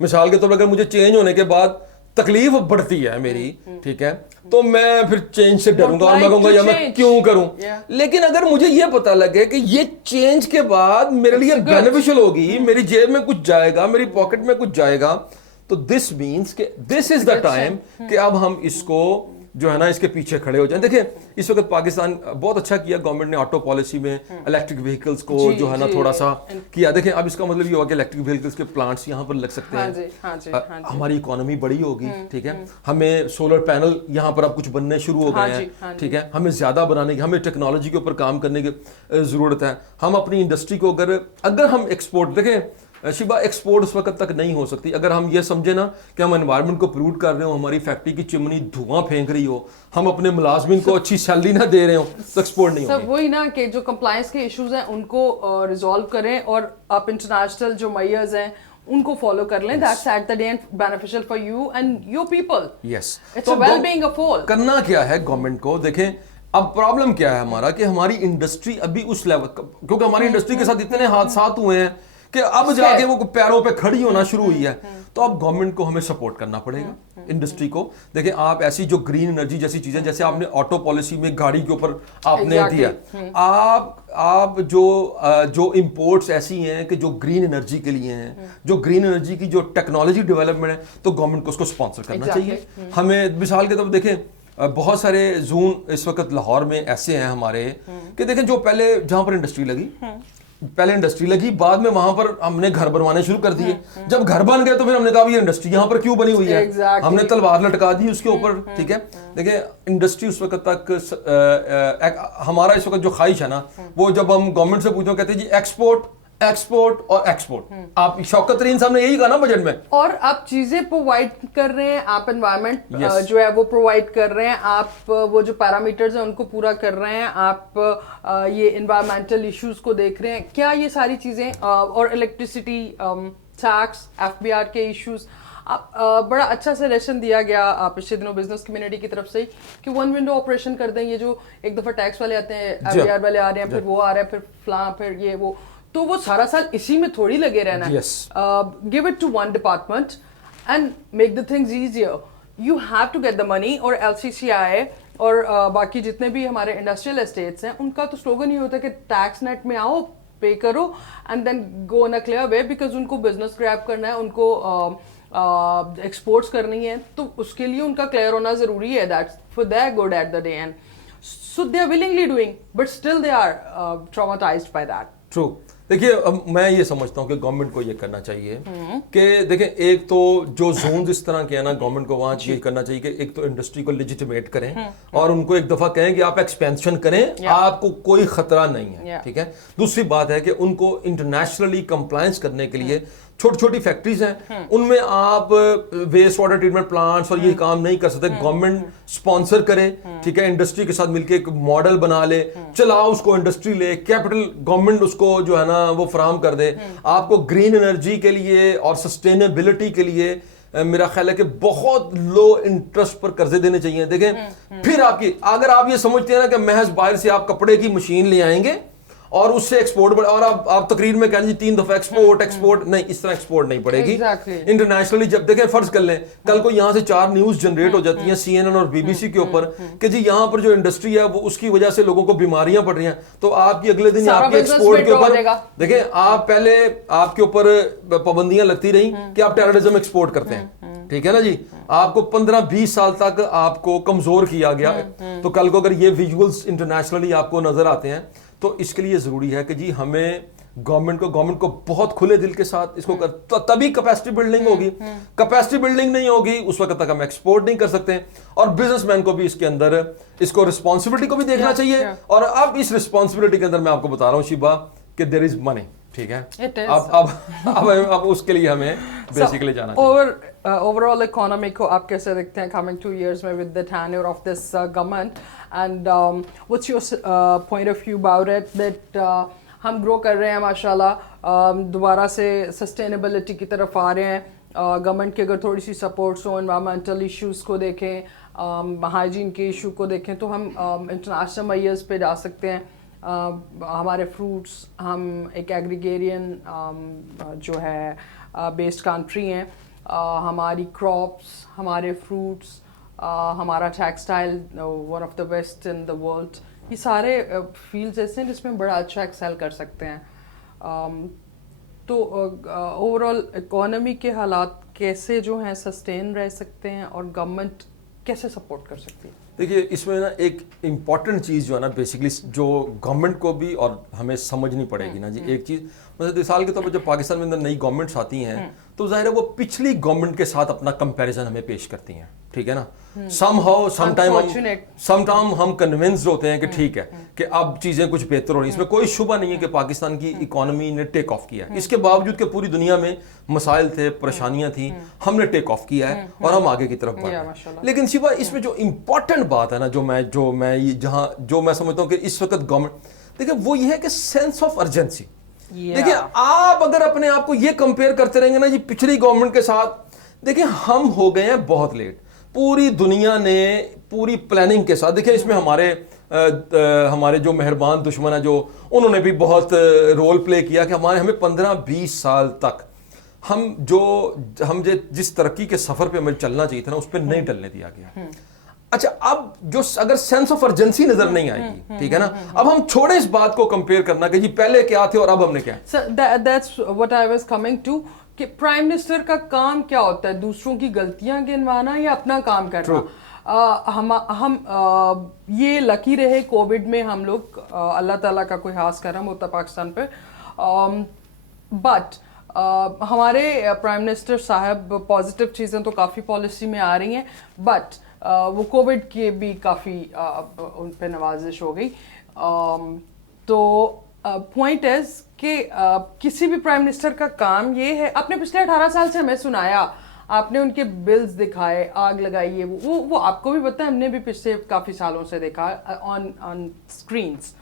مثال کے طور پر اگر مجھے چینج ہونے کے بعد تکلیف بڑھتی ہے میری, ٹھیک ہے, تو میں پھر چینج سے ڈروں گا اور میں کہوں گا یا میں کیوں کروں. لیکن اگر مجھے یہ پتا لگے کہ یہ چینج کے بعد میرے لیے بینیفیشل ہوگی, میری جیب میں کچھ جائے گا, میری پاکٹ میں کچھ جائے گا, تو دس مینس کہ دس از دا ٹائم کہ اب ہم اس کو جو ہے نا اس کے پیچھے کھڑے ہو جائیں. دیکھیں اس وقت پاکستان بہت اچھا کیا گورنمنٹ نے آٹو پالیسی میں الیکٹرک وہیکلس کو جو ہے نا تھوڑا سا کیا. دیکھیں اب اس کا مطلب یہ ہوا کہ الیکٹرک وہیکلس کے پلانٹس یہاں پر لگ سکتے ہیں, ہماری اکانومی بڑی ہوگی, ٹھیک ہے, ہمیں سولر پینل یہاں پر اب کچھ بننے شروع ہو گئے ہیں, ٹھیک ہے, ہمیں زیادہ بنانے کی, ہمیں ٹیکنالوجی کے اوپر کام کرنے کی ضرورت ہے. ہم اپنی انڈسٹری کو اگر ہم ایکسپورٹ, دیکھیں شیبا ایکسپورٹ اس وقت تک نہیں ہو سکتی اگر ہم یہ سمجھے نا کہ ہم انوائرمنٹ کو پولوٹ کر رہے ہوں, ہماری فیکٹری کی چمنی دھواں پھینک رہی ہو, ہم اپنے ملازمین کو اچھی سیلری نہ دے رہے ہوں, تو ایکسپورٹ نہیں ہوگی. وہی نا کہ جو کمپلائنس کے ایشوز ہیں ان کو ریزالو کریں اور آپ انٹرنیشنل جو میئرز ہیں ان کو فالو کر لیں. That's at the end beneficial for you and your people. Yes, it's a well being of all. کرنا کیا ہے گورنمنٹ کو, دیکھیں اب پرابلم کیا ہے ہمارا کہ ہماری انڈسٹری ابھی اس لیول, کیونکہ ہماری انڈسٹری کے ساتھ اتنے حادثات ہوئے ہیں کہ اب جا کے وہ پیروں پہ کھڑی ہونا شروع ہوئی ہے, تو اب گورنمنٹ کو ہمیں سپورٹ کرنا پڑے گا انڈسٹری کو. دیکھیں آپ ایسی جو گرین انرجی جیسی چیزیں, جیسے آپ نے آٹو پالیسی میں گاڑی کے اوپر آپ نے دیا, آپ جو امپورٹس ایسی ہیں کہ جو گرین انرجی کے لیے ہیں, جو گرین انرجی کی جو ٹیکنالوجی ڈیولپمنٹ ہے, تو گورنمنٹ کو اس کو اسپانسر کرنا چاہیے. ہمیں مثال کے طور پر دیکھیں بہت سارے زون اس وقت لاہور میں ایسے ہیں ہمارے کہ دیکھیں جو پہلے جہاں پر انڈسٹری لگی بعد میں وہاں پر ہم نے گھر بنوانے شروع کر دیے. جب گھر بن گئے تو پھر ہم نے کہا یہ انڈسٹری یہاں پر کیوں بنی ہوئی ہے, ہم نے تلوار لٹکا دی اس کے اوپر. ٹھیک ہے, دیکھیں انڈسٹری اس وقت تک ہمارا اس وقت جو خواہش ہے نا, وہ جب ہم گورنمنٹ سے پوچھو کہتے ہیں جی ایکسپورٹ اور ایکسپورٹ. آپ شوکت ترین صاحب نے یہی کہا نا بجٹ میں, اور آپ چیزیں پرووائڈ کر رہے ہیں, آپ انوائرمنٹ جو ہے وہ پرووائڈ کر رہے ہیں, آپ وہ جو پیرامیٹرز ہیں ان کو پورا کر رہے ہیں, آپ یہ انوائرمنٹل ایشوز کو دیکھ رہے ہیں, کیا یہ ساری چیزیں, اور electricity tax, F B R کے ایشوز. بڑا اچھا سے لیسن دیا گیا پچھلے دنوں بزنس کمیونٹی کی طرف سے کہ ون ونڈو آپریشن کر دیں. یہ جو ایک دفعہ ٹیکس والے آتے ہیں, ایف بی آر والے آ رہے ہیں, پھر وہ آ رہے ہیں, پھر فلاں, پھر یہ وہ, تو وہ سارا سال اسی میں تھوڑی لگے رہنا ہے. Give it to one department and make the things easier. You have to get the money. اور ایل سی سی آئی اور باقی جتنے بھی ہمارے انڈسٹریل اسٹیٹس ہیں ان کا تو سلوگن یہ ہوتا ہے کہ ٹیکس نیٹ میں آؤ, پے کرو and then go in a clear way, because ان کو بزنس گریب کرنا ہے, ان کو ایکسپورٹس کرنی ہے, تو اس کے لیے ان کا کلیئر ہونا ضروری ہے. That's for their good at the day and so they are willingly doing but still they are traumatized by that. True. دیکھیے میں یہ سمجھتا ہوں کہ گورنمنٹ کو یہ کرنا چاہیے کہ دیکھیں ایک تو جو زونز اس طرح کے ہیں نا, گورنمنٹ کو وہاں یہ کرنا چاہیے کہ ایک تو انڈسٹری کو لیجیٹیمیٹ کریں اور ان کو ایک دفعہ کہیں کہ آپ ایکسپینشن کریں, آپ کو کوئی خطرہ نہیں ہے. ٹھیک ہے. دوسری بات ہے کہ ان کو انٹرنیشنلی کمپلائنس کرنے کے لیے چھوٹی چھوٹی فیکٹریز ہیں, ان میں آپ ویسٹ واٹر ٹریٹمنٹ پلانٹس اور یہ کام نہیں کر سکتے. گورنمنٹ اسپانسر کرے, ٹھیک ہے, انڈسٹری کے ساتھ مل کے ایک ماڈل بنا لے, چلاؤ اس کو, انڈسٹری لے, کیپٹل گورنمنٹ اس کو جو ہے نا وہ فراہم کر دے. آپ کو گرین انرجی کے لیے اور سسٹینیبلٹی کے لیے میرا خیال ہے کہ بہت لو انٹرسٹ پر قرضے دینے چاہیے. دیکھیں پھر آپ کی اگر آپ یہ سمجھتے ہیں نا کہ محض باہر سے آپ کپڑے کی مشین لے آئیں گے اور اس سے ایکسپورٹ اور آپ تقریر میں کہیں جی 3 دفعہ ایکسپورٹ نہیں, اس طرح ایکسپورٹ نہیں پڑے گی. انٹرنیشنلی جب دیکھیں فرض کر لیں کل کو یہاں سے 4 نیوز جنریٹ ہو جاتی ہیں سی این این اور بی بی سی کے اوپر کہ جی یہاں پر جو انڈسٹری ہے وہ اس کی وجہ سے لوگوں کو بیماریاں پڑ رہی ہیں, تو آپ کی اگلے دن آپ کے ایکسپورٹ کے اوپر دیکھیں آپ پہلے آپ کے اوپر پابندیاں لگتی رہی کہ آپ ٹیررزم ایکسپورٹ کرتے ہیں. ٹھیک ہے نا جی, آپ کو 15-20 سال تک آپ کو کمزور کیا گیا. تو کل کو اگر یہ ویژولز انٹرنیشنلی آپ کو نظر آتے ہیں تو اس کے لیے ضروری ہے کہ جی ہمیں گورنمنٹ کو بہت کھلے دل کے ساتھ اس کو تبھی کیپیسٹی بلڈنگ ہوگی. کیپیسٹی بلڈنگ نہیں ہوگی اس وقت تک ہم ایکسپورٹ نہیں کر سکتے. اور بزنس مین کو بھی اس کے اندر اس کو رسپانسبلٹی کو بھی دیکھنا چاہیے. اور اب اس رسپانسبلٹی کے اندر میں آپ کو بتا رہا ہوں شیبا کہ دیر از منی. ٹھیک ہے, اب اس کے لیے ہمیں بیسیکلی جانا چاہیے. اوور آل اکانومی کو آپ کیسے دیکھتے ہیں کمنگ 2 years میں with the tenure of this government, and what's your point of view about it that ہم گرو کر رہے ہیں ماشاء اللہ, دوبارہ سے سسٹینیبلٹی کی طرف آ رہے ہیں. گورنمنٹ کی اگر تھوڑی سی سپورٹس ہوں, انوائرمنٹل ایشوز کو دیکھیں, ہائیجین کے ایشو کو دیکھیں, تو ہم انٹرنیشنل میئرز پہ جا سکتے ہیں. ہمارے فروٹس, ہم ایک ایگریگیرین جو ہے بیسڈ کنٹری ہیں, ہماری کراپس, ہمارے فروٹس, ہمارا textile one of the best in the world. یہ سارے فیلڈز ایسے ہیں جس میں بڑا اچھا ایکسیل کر سکتے ہیں. تو اوور آل اکانومی کے حالات کیسے جو ہیں سسٹین رہ سکتے ہیں اور گورنمنٹ کیسے سپورٹ کر سکتی ہے؟ دیکھیے اس میں نا ایک امپورٹنٹ چیز جو ہے نا بیسکلی جو گورنمنٹ کو بھی اور ہمیں سمجھنی پڑے گی نا جی, ایک چیز مثال کے طور پر جب پاکستان میں اندر نئی گورنمنٹس آتی ہیں تو ظاہر ہے وہ پچھلی گورنمنٹ کے ساتھ اپنا کمپیریزن ہمیں پیش کرتی ہیں. ٹھیک ہے نا, سم ٹائم ہم کنونسڈ ہوتے ہیں کہ ٹھیک ہے کہ اب چیزیں کچھ بہتر ہو رہی ہیں. اس میں کوئی شبہ نہیں ہے کہ پاکستان کی اکانومی نے ٹیک آف کیا ہے, اس کے باوجود کہ پوری دنیا میں مسائل تھے, پریشانیاں تھیں, ہم نے ٹیک آف کیا ہے اور ہم آگے کی طرف بڑھ رہے ہیں. لیکن شیبا اس میں جو امپورٹنٹ بات ہے نا جو میں سمجھتا ہوں کہ اس وقت گورنمنٹ دیکھیں وہ یہ ہے کہ سینس آف ارجنسی. دیکھیں آپ اگر اپنے آپ کو یہ کمپیئر کرتے رہیں گے نا جی پچھلی گورنمنٹ کے ساتھ, دیکھیں ہم ہو گئے ہیں بہت لیٹ. پوری دنیا نے پوری پلاننگ کے ساتھ, دیکھیں اس میں ہمارے جو مہربان دشمن ہیں جو انہوں نے بھی بہت رول پلے کیا کہ ہمیں 15-20 سال تک ہم جس ترقی کے سفر پہ ہمیں چلنا چاہیے تھا نا اس پہ نہیں ڈلنے دیا گیا. اچھا اب اگر سینس آف ارجنسی نظر نہیں آئے گی, ٹھیک ہے نا, اب ہم چھوڑے اس بات کو کمپیئر کرنا کہ جی پہلے کیا تھے اور اب ہم نے کیا. That's what I was coming to کہ پرائم منسٹر کا کام کیا ہوتا ہے, دوسروں کی غلطیاں گنوانا یا اپنا کام کرنا. ہم یہ لکی رہے کووڈ میں ہم لوگ, اللہ تعالیٰ کا کوئی خاص کرم ہوتا پاکستان پہ, بٹ ہمارے پرائم منسٹر صاحب پازیٹیو چیزیں تو کافی پالیسی میں آ رہی ہیں, بٹ وہ کووڈ کے بھی کافی ان پہ نوازش ہو گئی. تو پوائنٹ از کہ کسی بھی پرائم منسٹر کا کام یہ ہے, آپ نے پچھلے 18 سال سے ہمیں سنایا, آپ نے ان کے بلز دکھائے, آگ لگائی ہے, وہ آپ کو بھی پتا ہے, ہم نے بھی پچھلے کافی سالوں سے دیکھا آن اسکرینس.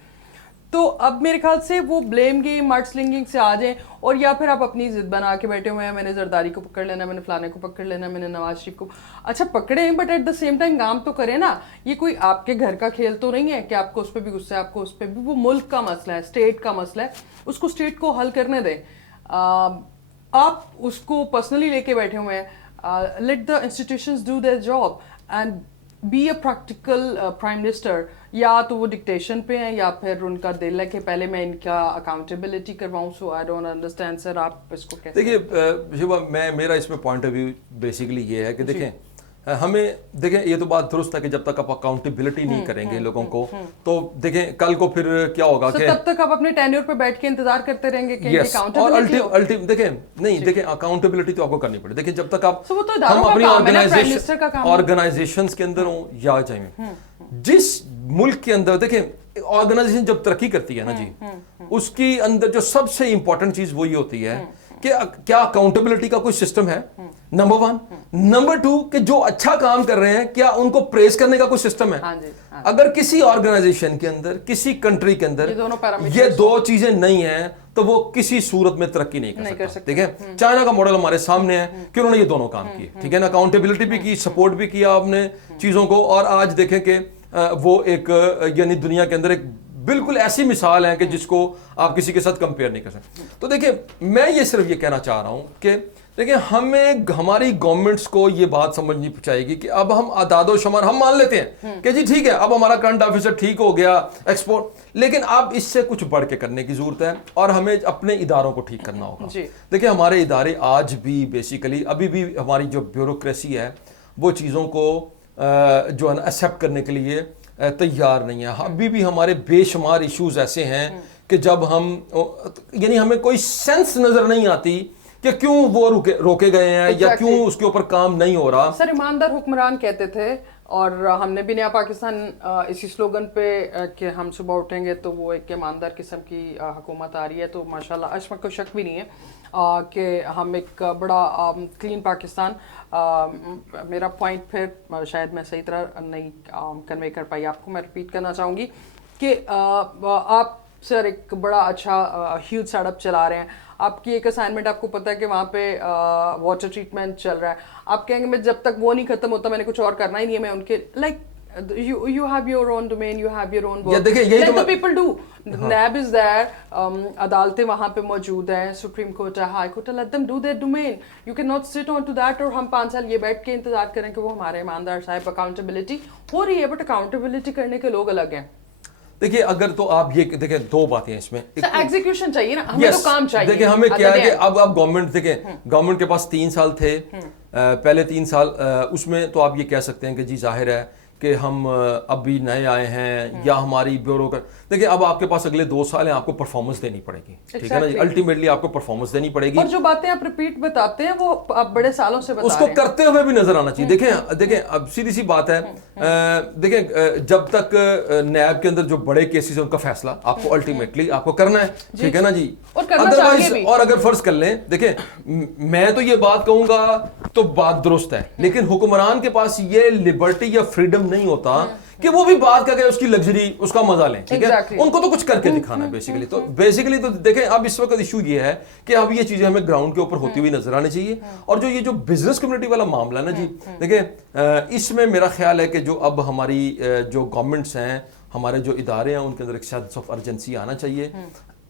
تو اب میرے خیال سے وہ بلیم گیم مڈ سلنگنگ سے آ جائیں, اور یا پھر آپ اپنی ضد بنا کے بیٹھے ہوئے ہیں, میں نے زرداری کو پکڑ لینا, میں نے فلانے کو پکڑ لینا, میں نے نواز شریف کو. اچھا پکڑے, but at the same time کام تو کرے نا. یہ کوئی آپ کے گھر کا کھیل تو نہیں ہے کہ آپ کو اس پہ بھی غصہ ہے, آپ کو اس پہ بھی. وہ ملک کا مسئلہ ہے, اسٹیٹ کا مسئلہ ہے, اس کو اسٹیٹ کو حل کرنے دیں. آپ اس کو پرسنلی لے کے بیٹھے ہوئے ہیں. Let the institutions do their job and be a practical prime minister. یا تو وہ ڈکٹیشن پہ ہیں یا پھر ان کا دل ہے کہ پہلے میں ان کا اکاؤنٹیبلٹی کرواؤں. سو آئی ڈونٹ انڈرسٹینڈ سر, آپ اس کو کیسے؟ دیکھیے شیبا, میرا اس میں پوائنٹ آف ویو بیسیکلی یہ ہے کہ دیکھیں ہمیں دیکھیں یہ تو بات درست ہے کہ جب تک آپ اکاؤنٹیبلٹی نہیں کریں گے لوگوں کو تو دیکھیں کل کو پھر کیا ہوگا کہ تب تک آپ اپنے ٹینیور پہ بیٹھ کے انتظار کرتے رہیں گے کہ اکاؤنٹیبلٹی. دیکھیں اکاؤنٹیبلٹی تو آپ کو کرنی پڑے. دیکھیں جب تک آپ ہم اپنی آرگنائزیشنز کے اندر ہوں یا چاہیے جس ملک کے اندر, دیکھیں آرگنائزیشن جب ترقی کرتی ہے نا جی, اس کی اندر جو سب سے امپورٹنٹ چیز وہی ہوتی ہے کہ کیا اکاؤنٹیبلٹی کا کوئی سسٹم ہے, نمبر 1. نمبر 2 کہ جو اچھا کام کر رہے ہیں کیا ان کو پریز کرنے کا کوئی سسٹم ہے. اگر کسی آرگنائزیشن کے اندر, کسی کنٹری کے اندر یہ دو چیزیں نہیں ہیں تو وہ کسی صورت میں ترقی نہیں کر سکتا. ٹھیک ہے, چائنا کا ماڈل ہمارے سامنے ہے کہ انہوں نے یہ دونوں کام کیے. ٹھیک ہے نا, اکاؤنٹیبلٹی بھی کی, سپورٹ بھی کیا آپ نے چیزوں کو, اور آج دیکھیں کہ وہ ایک یعنی دنیا کے اندر ایک بالکل ایسی مثال ہے کہ جس کو آپ کسی کے ساتھ کمپیئر نہیں کر سکتے. تو دیکھیں میں یہ صرف یہ کہنا چاہ رہا ہوں کہ دیکھیں ہماری گورنمنٹس کو یہ بات سمجھنی چاہیے گی کہ اب ہم اعداد و شمار ہم مان لیتے ہیں کہ جی ٹھیک ہے اب ہمارا کرنٹ آفیسر ٹھیک ہو گیا ایکسپورٹ, لیکن اب اس سے کچھ بڑھ کے کرنے کی ضرورت ہے اور ہمیں اپنے اداروں کو ٹھیک کرنا ہوگا. دیکھیں ہمارے ادارے آج بھی بیسیکلی ابھی بھی ہماری جو بیوروکریسی ہے وہ چیزوں کو جو ہے نا ایکسیپٹ کرنے کے لیے تیار نہیں ہے. ابھی بھی ہمارے بے شمار ایشوز ایسے ہیں کہ جب ہم یعنی ہمیں کوئی سینس نظر نہیں آتی کہ کیوں وہ روکے گئے ہیں یا کیوں اس کے اوپر کام نہیں ہو رہا. سر ایماندار حکمران کہتے تھے اور ہم نے بھی نیا پاکستان اسی سلوگن پہ کہ ہم صبح اٹھیں گے تو وہ ایک ایماندار قسم کی حکومت آ رہی ہے. تو ماشاءاللہ اس میں کوئی شک بھی نہیں ہے کہ ہم ایک بڑا کلین پاکستان. میرا پوائنٹ پھر شاید میں صحیح طرح نہیں کنوے کر پائی آپ کو, میں ریپیٹ کرنا چاہوں گی کہ آپ سر ایک بڑا اچھا ہیوج سیٹ اپ چلا رہے ہیں. آپ کی ایک اسائنمنٹ آپ کو پتا ہے کہ وہاں پہ واٹر ٹریٹمنٹ چل رہا ہے. آپ کہیں گے میں جب تک وہ نہیں ختم ہوتا میں نے کچھ اور کرنا ہی نہیں ہے. میں ان کے like you have your own domain, you have your own work. Let the people do. NAB is there, عدالتیں وہاں پہ موجود ہیں, سپریم کورٹ ہے, ہائی کورٹ ہے, let them do their domain. You cannot sit on to that اور ہم 5 سال یہ بیٹھ کے انتظار کریں کہ وہ ہمارے ایماندار صاحب اکاؤنٹیبلٹی ہو رہی ہے, بٹ اکاؤنٹیبلٹی کرنے کے لوگ الگ ہیں. دیکھیے اگر تو آپ یہ دیکھیں دو باتیں اس میں, ایگزیکیوشن چاہیے نا, ہمیں تو کام چاہیے. دیکھیں ہمیں کیا ہے کہ اب گورنمنٹ دیکھیں گورنمنٹ کے پاس 3 سال تھے, پہلے 3 سال اس میں تو آپ یہ کہہ سکتے ہیں کہ جی ظاہر ہے کہ ہم اب بھی نئے آئے ہیں یا ہماری بیورو کا. دیکھیں اب آپ کے پاس اگلے 2 سال ہیں, آپ کو پرفارمنس دینی پڑے گی, ٹھیک ہے نا جی, الٹیمیٹلی آپ کو پرفارمنس دینی پڑے گی. اور جو باتیں آپ ریپیٹ بتاتے ہیں وہ آپ بڑے سالوں سے بتا رہے ہیں, اس کو کرتے ہوئے بھی نظر آنا چاہیے. دیکھیں اب سیدھی سی بات ہے, دیکھیں جب تک نیب کے اندر جو بڑے کیسز ہیں ان کا فیصلہ آپ کو الٹیمیٹلی آپ کو کرنا ہے, ٹھیک ہے نا جی. ادروائز اور اگر فرض کر لیں, دیکھیں میں تو یہ بات کہوں گا تو بات درست ہے, لیکن حکمران کے پاس یہ لبرٹی یا فریڈم نہیں ہوتا کہ وہ بھی بات کر کے اس کی لگژری اس کا مزہ لیں, ٹھیک ہے. ان کو تو کچھ کر کے دکھانا ہے بیسیکلی. تو بیسیکلی تو دیکھیں اب اس وقت ایشو یہ ہے کہ اب یہ چیزیں ہمیں گراؤنڈ کے اوپر ہوتی ہوئی نظر آنی چاہیے. اور جو یہ جو بزنس کمیونٹی والا معاملہ ہے نا جی, دیکھیں اس میں میرا خیال ہے کہ جو اب ہماری جو گورنمنٹس ہیں, ہمارے جو ادارے ہیں, ان کے اندر ایک سینس آف ارجنسی آنا چاہیے.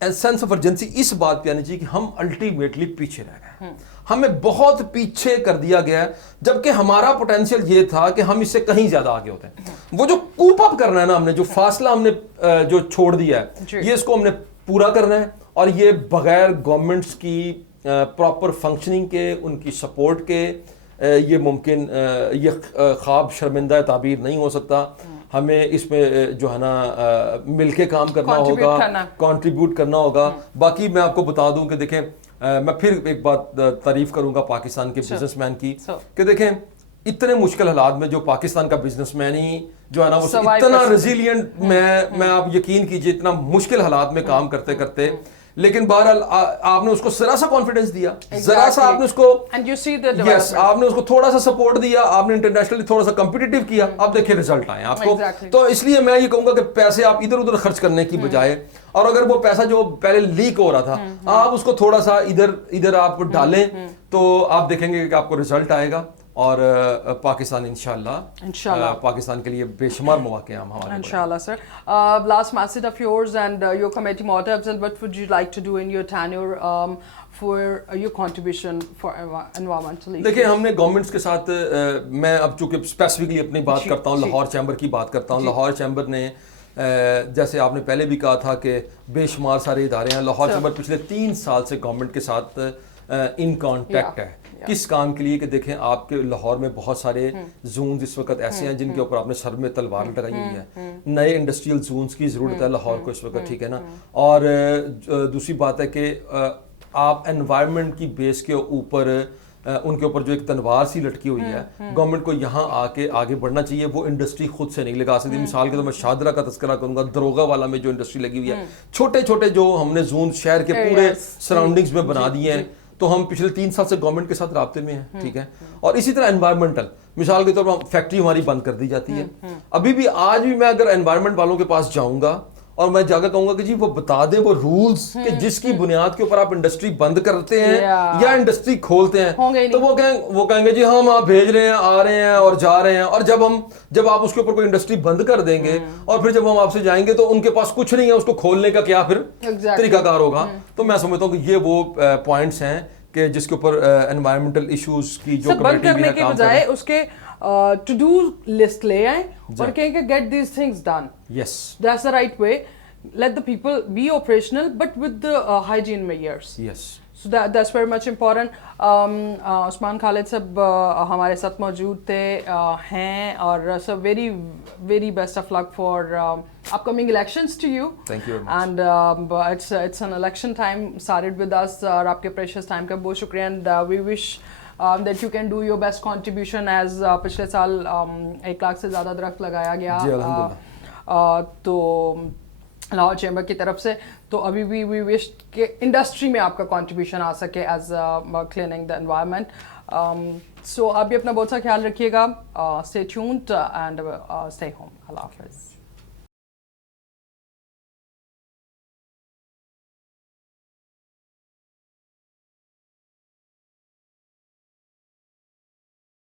سینس آف ارجنسی اس بات پہ آنی چاہیے کہ ہم الٹیمیٹلی پیچھے رہ گئے, ہمیں بہت پیچھے کر دیا گیا ہے, جبکہ ہمارا پوٹینشیل یہ تھا کہ ہم اس سے کہیں زیادہ آگے ہوتے ہیں. وہ جو کوپ اپ کرنا ہے نا, ہم نے جو فاصلہ ہم نے جو چھوڑ دیا ہے, یہ اس کو ہم نے پورا کرنا ہے. اور یہ بغیر گورنمنٹس کی پراپر فنکشننگ کے, ان کی سپورٹ کے, یہ ممکن یہ خواب شرمندہ تعبیر نہیں ہو سکتا. ہمیں اس میں جو ہے نا مل کے کام کرنا ہوگا, کنٹریبیوٹ کرنا ہوگا. باقی میں آپ کو بتا دوں کہ دیکھیں میں پھر ایک بات تعریف کروں گا پاکستان کے بزنس مین کی, کہ دیکھیں اتنے مشکل حالات میں جو پاکستان کا بزنس مین ہی جو ہے نا وہ اتنا ریزیلینٹ, میں آپ یقین کیجئے اتنا مشکل حالات میں کام کرتے کرتے, لیکن بہرحال آپ نے اس کو ذرا سا کانفیڈنس دیا, ذرا سا آپ نے اس کو یس آپ نے اس کو تھوڑا سا سپورٹ دیا, آپ نے انٹرنیشنلی تھوڑا سا کمپیٹیٹیو کیا, اب دیکھیں رزلٹ آئے آپ کو. تو اس لیے میں یہ کہوں گا کہ پیسے آپ ادھر ادھر خرچ کرنے کی بجائے, اور اگر وہ پیسہ جو پہلے لیک ہو رہا تھا آپ اس کو تھوڑا سا ادھر آپ ڈالیں تو آپ دیکھیں گے کہ آپ کو رزلٹ آئے گا. اور پاکستان انشاءاللہ پاکستان کے لیے بے شمار مواقع ہیں ہمارے. انشاءاللہ سر. Last message of yours and your committee motives, and what would you like to do in your tenure for your contribution for environmental issues? دیکھیں ہم نے گورنمنٹس کے ساتھ, میں اب چونکہ اسپیسیفکلی اپنی بات کرتا ہوں, لاہور چیمبر کی بات کرتا ہوں. لاہور چیمبر نے جیسے آپ نے پہلے بھی کہا تھا کہ بے شمار سارے ادارے ہیں. لاہور چیمبر پچھلے 3 سال سے گورنمنٹ کے ساتھ ان کانٹیکٹ ہے. کس کام کے لیے کہ دیکھیں آپ کے لاہور میں بہت سارے زونز اس وقت ایسے ہیں جن کے اوپر آپ نے سر میں تلوار لگائی ہوئی ہے. نئے انڈسٹریل زونز کی ضرورت ہے لاہور کو اس وقت, ٹھیک ہے نا. اور دوسری بات ہے کہ آپ انوائرمنٹ کی بیس کے اوپر ان کے اوپر جو ایک تلوار سی لٹکی ہوئی ہے, گورنمنٹ کو یہاں آ کے آگے بڑھنا چاہیے. وہ انڈسٹری خود سے نہیں لگا سکتی. مثال کے طور میں شاہدرہ کا تذکرہ کروں گا, دروگا والا میں جو انڈسٹری لگی ہوئی ہے, چھوٹے چھوٹے جو ہم نے زون شہر کے پورے سراؤنڈنگز میں بنا دیے ہیں, تو ہم پچھلے 3 سال سے گورنمنٹ کے ساتھ رابطے میں ہیں, ٹھیک ہے. اور اسی طرح انوائرمنٹل, مثال کے طور پر فیکٹری ہماری بند کر دی جاتی ہے. ابھی بھی آج بھی میں اگر انوائرمنٹ والوں کے پاس جاؤں گا اور میں جا کے کہوں گا کہ جی وہ بتا دیں وہ رولز کہ جس کی بنیاد کے اوپر آپ انڈسٹری بند کرتے ہیں یا انڈسٹری کھولتے ہیں, تو وہ کہیں گے جی ہم آپ بھیج رہے ہیں, آ رہے ہیں اور جا رہے ہیں. اور جب آپ اس کے اوپر کوئی انڈسٹری بند کر دیں گے اور پھر جب ہم آپ سے جائیں گے تو ان کے پاس کچھ نہیں ہے, اس کو کھولنے کا کیا پھر طریقہ کار ہوگا. تو میں سمجھتا ہوں کہ یہ وہ پوائنٹس ہیں کہ جس کے اوپر انوائرمنٹل ایشوز کی جو بند کرنے کے بجائے اس کے ٹو ڈو لسٹ لے آئیں اور کہیں کہ get these things done. Yes that's the right way. Let the people be operational but with the hygiene measures. Yes. So that's very much important. عثمان خالد صاحب ہمارے ساتھ موجود تھے ہیں اور so very very best of luck for upcoming elections to you. Thank you very much. And it's an election time started with us اور آپ کے precious time کا بہت شکریہ and we wish that you can do your best contribution as پچھلے سال 1 لاکھ سے زیادہ درخت لگایا گیا. جی الحمدللہ. تو لاہور چیمبر کی طرف سے تو ابھی بھی وی وش کہ انڈسٹری میں آپ کا کنٹریبیوشن آ سکے as cleaning the environment. So آپ بھی اپنا بہت سا خیال رکھیے گا. Stay tuned and stay home. اللہ حافظ.